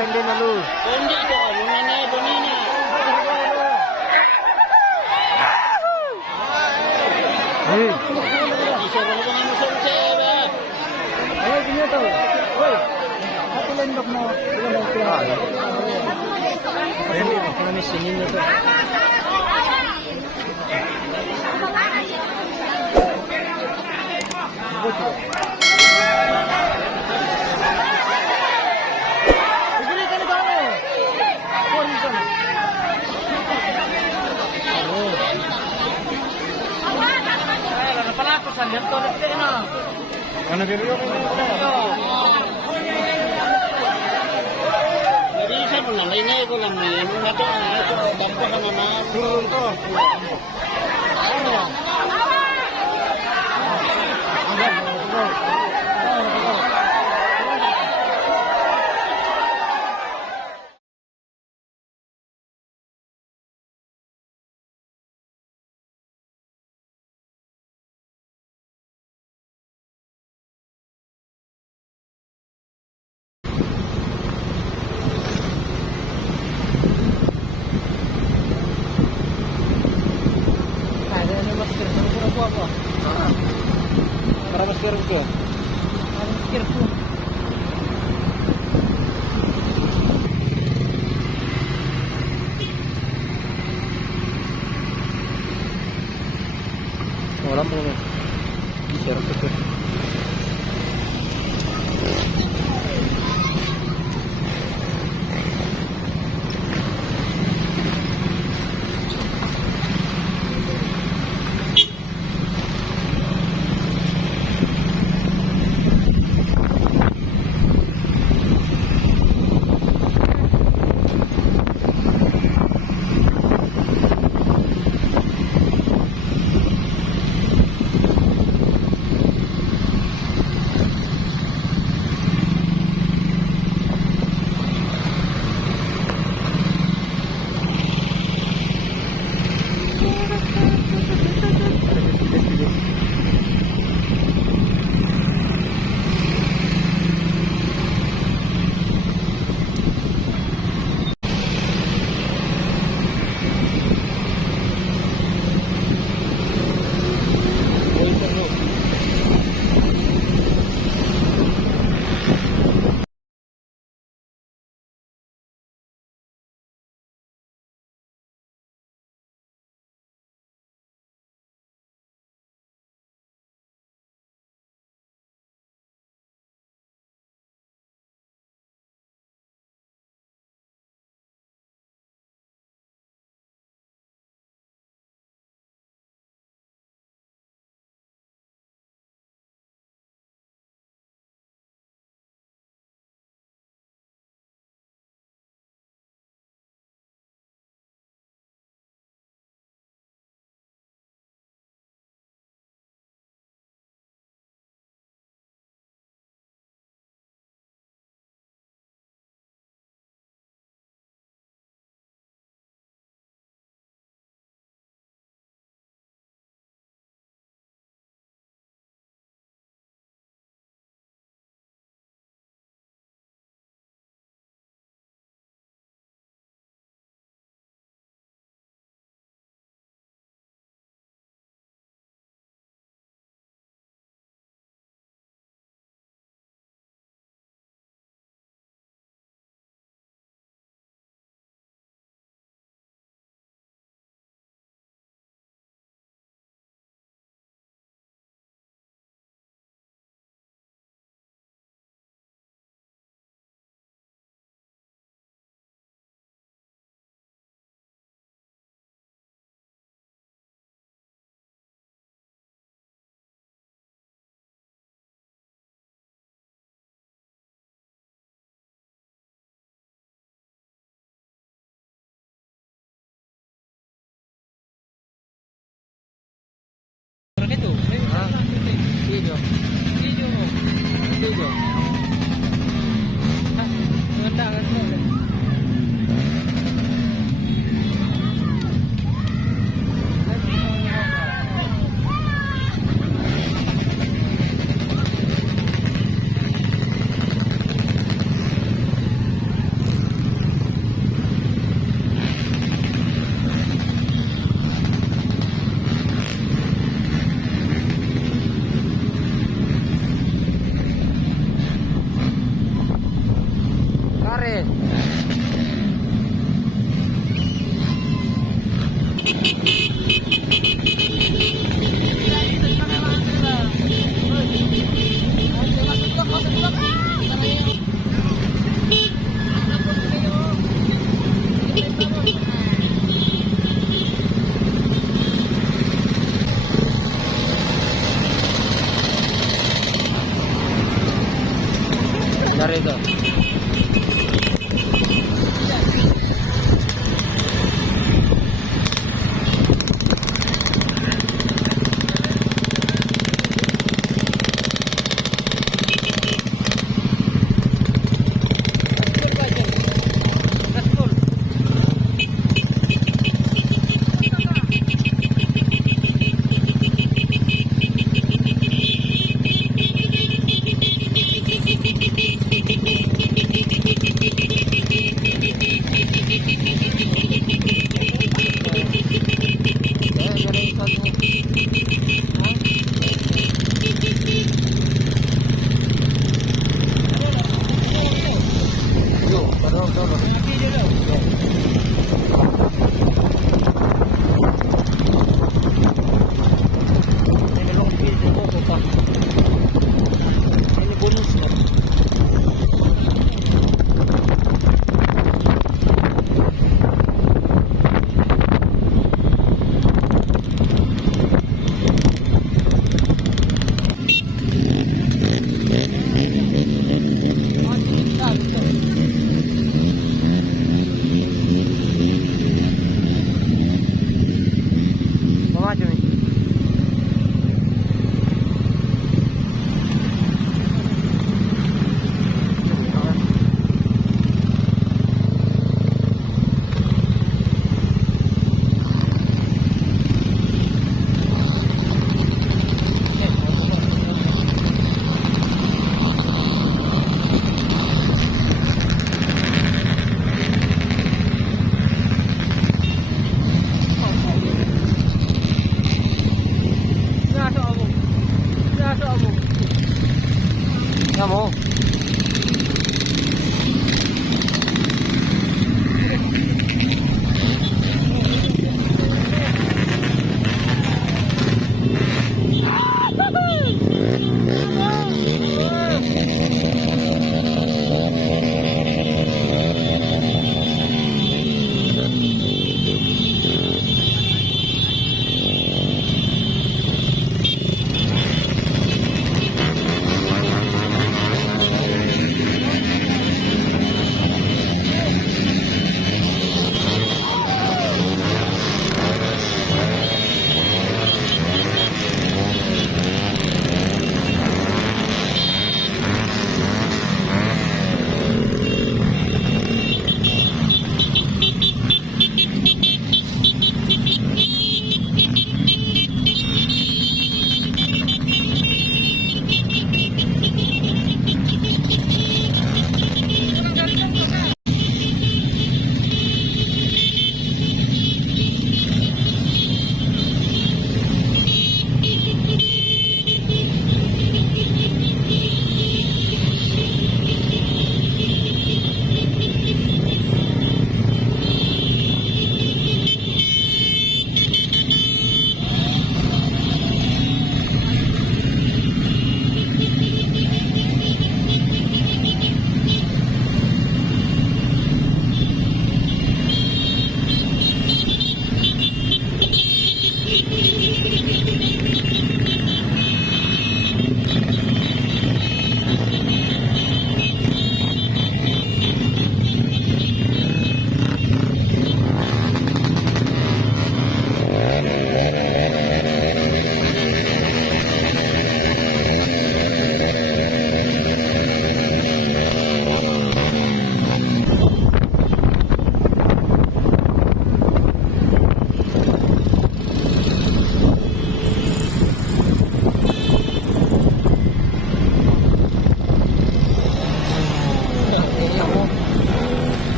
Hindi na lu. Hindi ko, bunina. Eh. Isa ko na mga musulti ba? Ayo gini to. Woi. Satu lendok mo. Ilan ang tiyan? Hindi mo kung ano sinin nito. Betul. Begini kan kamu. Konten. Oh. Ada pala ako sa dito na. Ano video mo? Jadi saya pun lainnya itu lah nih, nggak itu dampak kan mana Turun to. Para masker ke? Masker tu. Orang belum. Share ke? Dari itu. Kamu.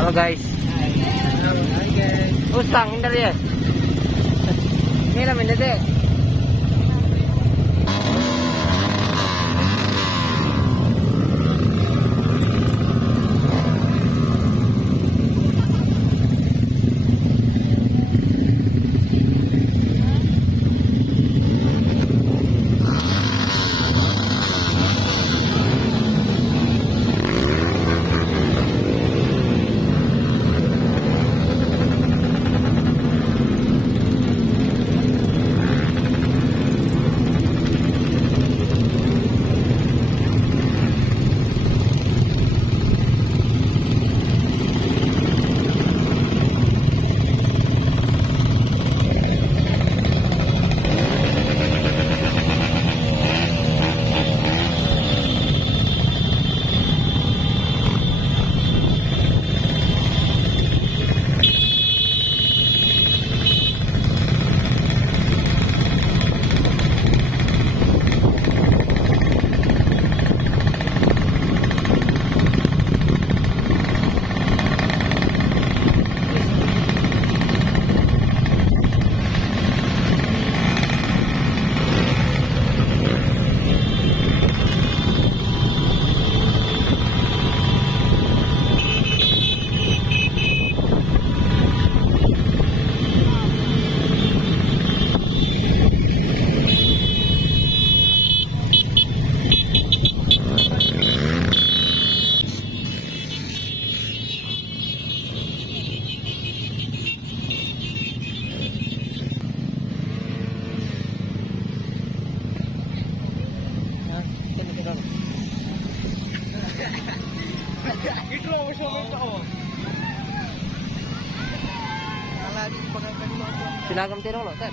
Halo guys. Usang hintar ya. Ini lah minta deh. Sinagam tinolo, teh.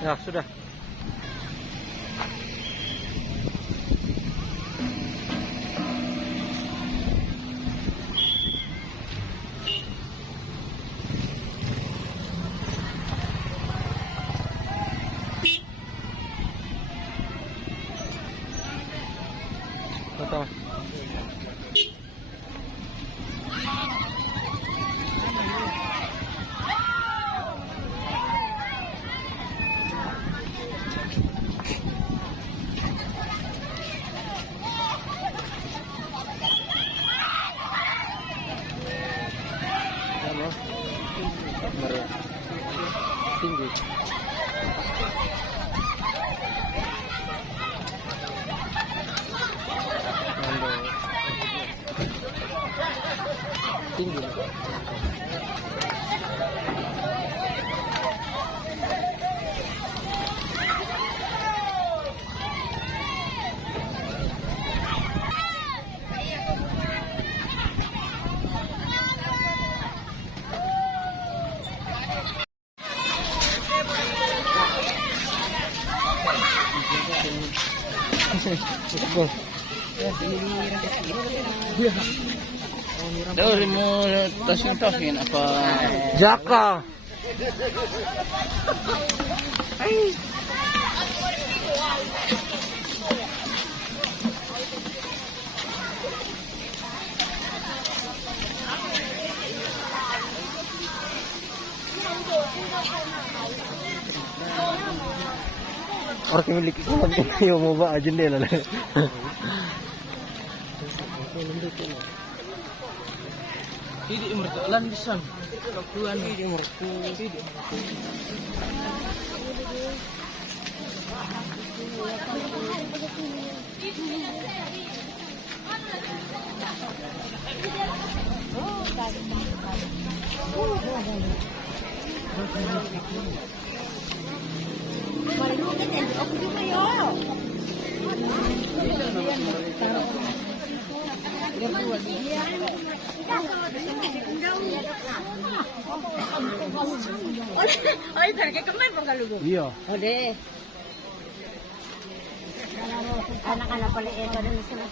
Ya, sudah. Betul. Tinggi. Tinggi. Dari mo tasin apa? Jaka. Orang yang milik ko yung mo ba jendela na. Hindi mertulan bisan. Kapuan hindi mertu. Ay, talaga kamay panggalugo. Iya. Ode. Anak-anak pala ito na sila.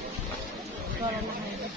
Wala na kayo.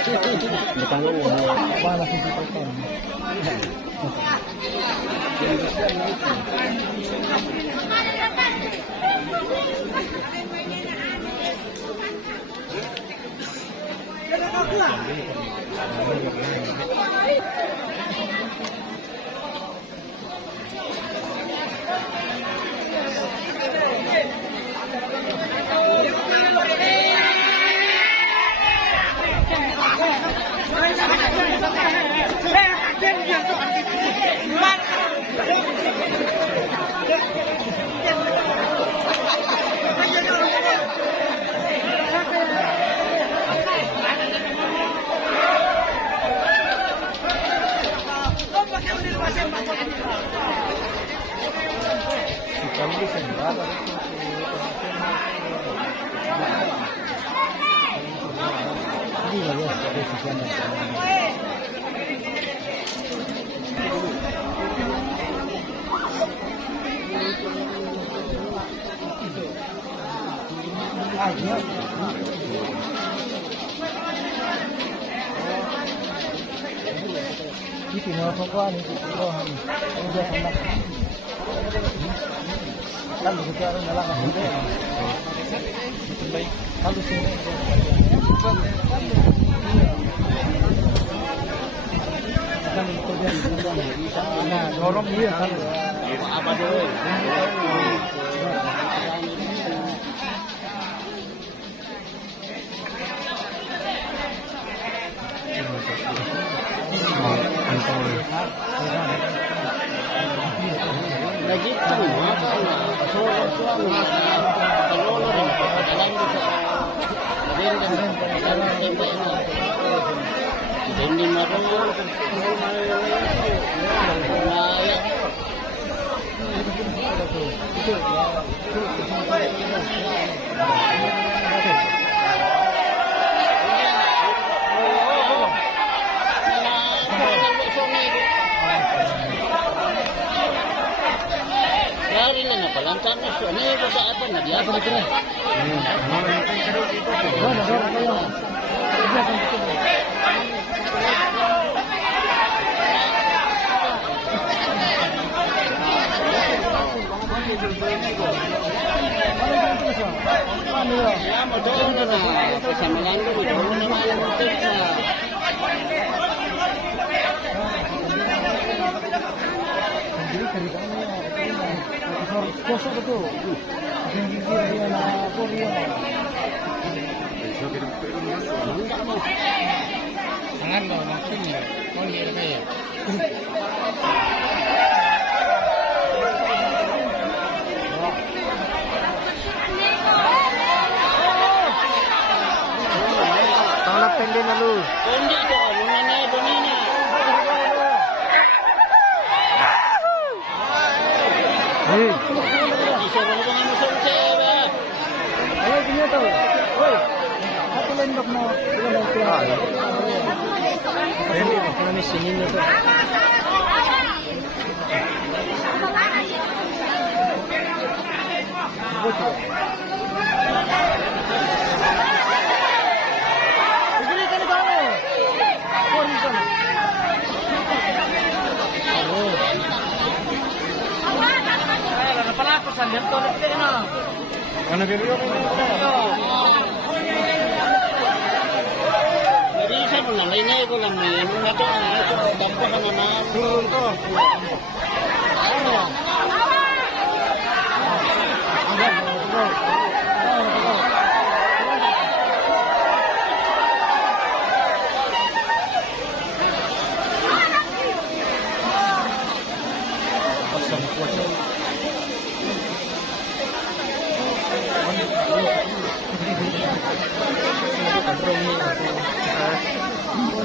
Bukan lu. Balas yung sipatan. Itu mau apa nih? Oh, udah enak. Kan begitu orang dalam gitu. Baik. Halus ini. Kan itu dia. Nah, dorong dia kan. Apa dulu? Lagi tuh, Dari na napalantan na siya. Ano yung sa apa na diya? Ya, mo doon na. Kasama lang doon. Doon na malamutid na. Kosong itu. Dia na Korea. Jangan lo makin ya. Kau lihat saya. Tangan pendek lalu. Pendek tu, bunyinya. Disuruh ko nga musong siya. Ayo punya tahu. Woi. Satu lendok mo. Ilan lang siya. Ini ako ni sinin nito. Sige ka na ba? Sorry ka na. Pala ko sa dito na. Ano video ko Bisa mo na, lainay ko lang eh. Mga ito, dampo ka naman. turun to.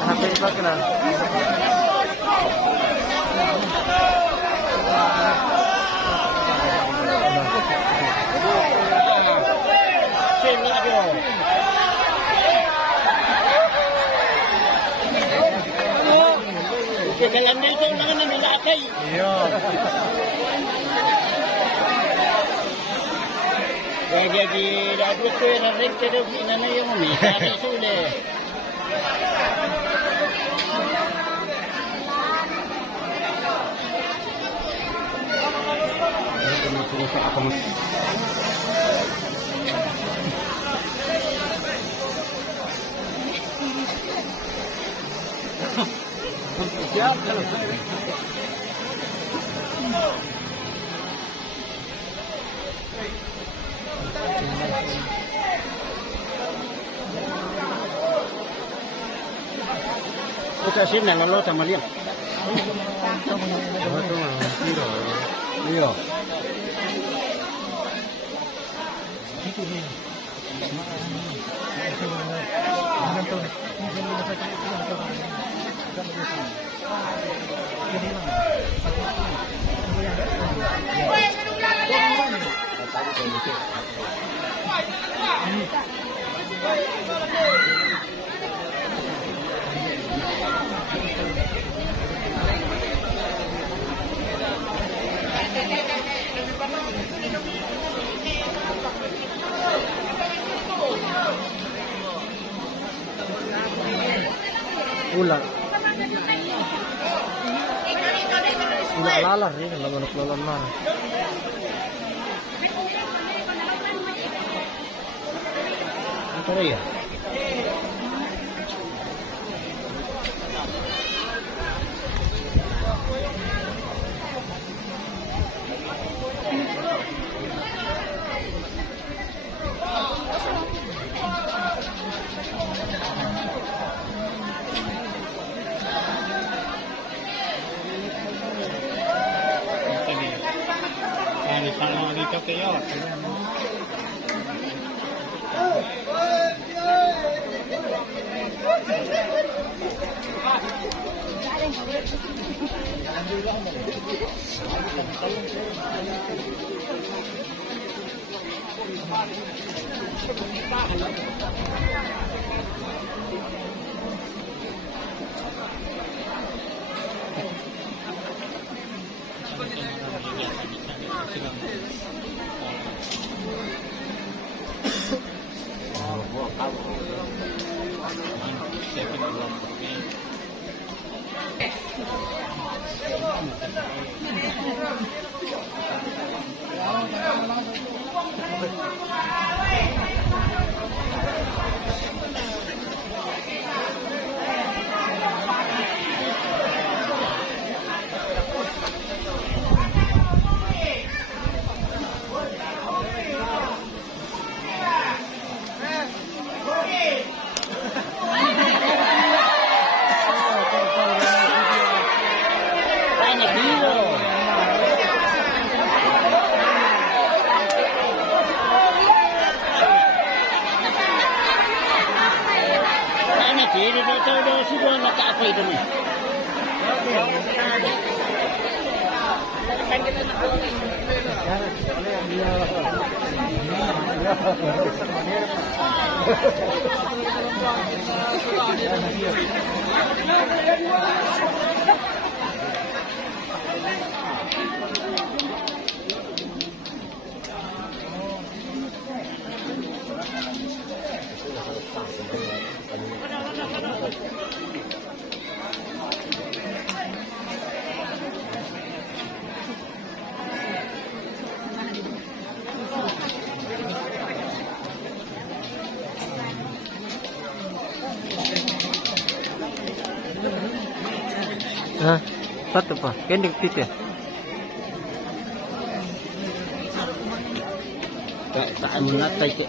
Happy birthday. Dalam nito lang na nilakay. Iya. Jadi dapat ko na rin pero inana yung may sabi sule. Ito sin na lolo sama liang. Iyo. Ulat. Ulat lalah ni kalau manuk lalan mah. Apa ya? Sama dito kayo. Ini dah sudah nak apa itu ni? Hah? Satu pa. Kending titik. Tak mengatai ke.